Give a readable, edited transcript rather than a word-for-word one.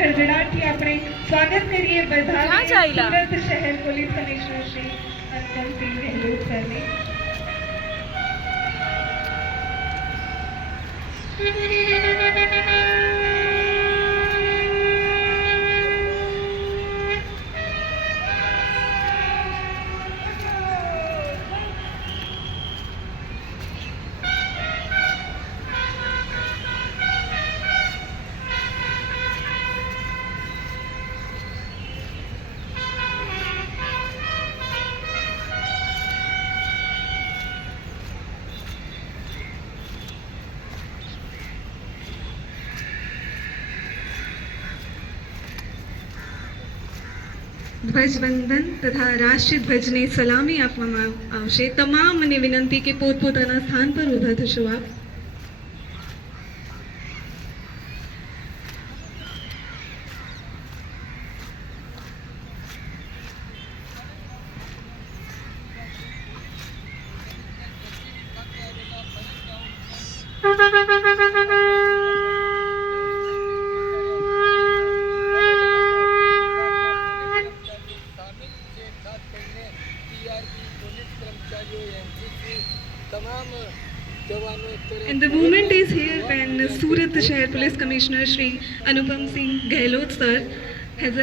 ગડગડાટથી આપણે સ્વાગત કરીએ બધાને સુરત શહેર પોલીસ કમિશનર શ્રી અનુપમસિંહ ગેહલોત સરને. ધ્વજવંદન તથા રાષ્ટ્રીય ધ્વજને સલામી આપવામાં આવશે. તમામને વિનંતી કે પોતપોતાના સ્થાન પર ઊભા થશો આપ. And the moment is here when Surat Shahar Police Commissioner Shri Anupam Singh Gehlot sir has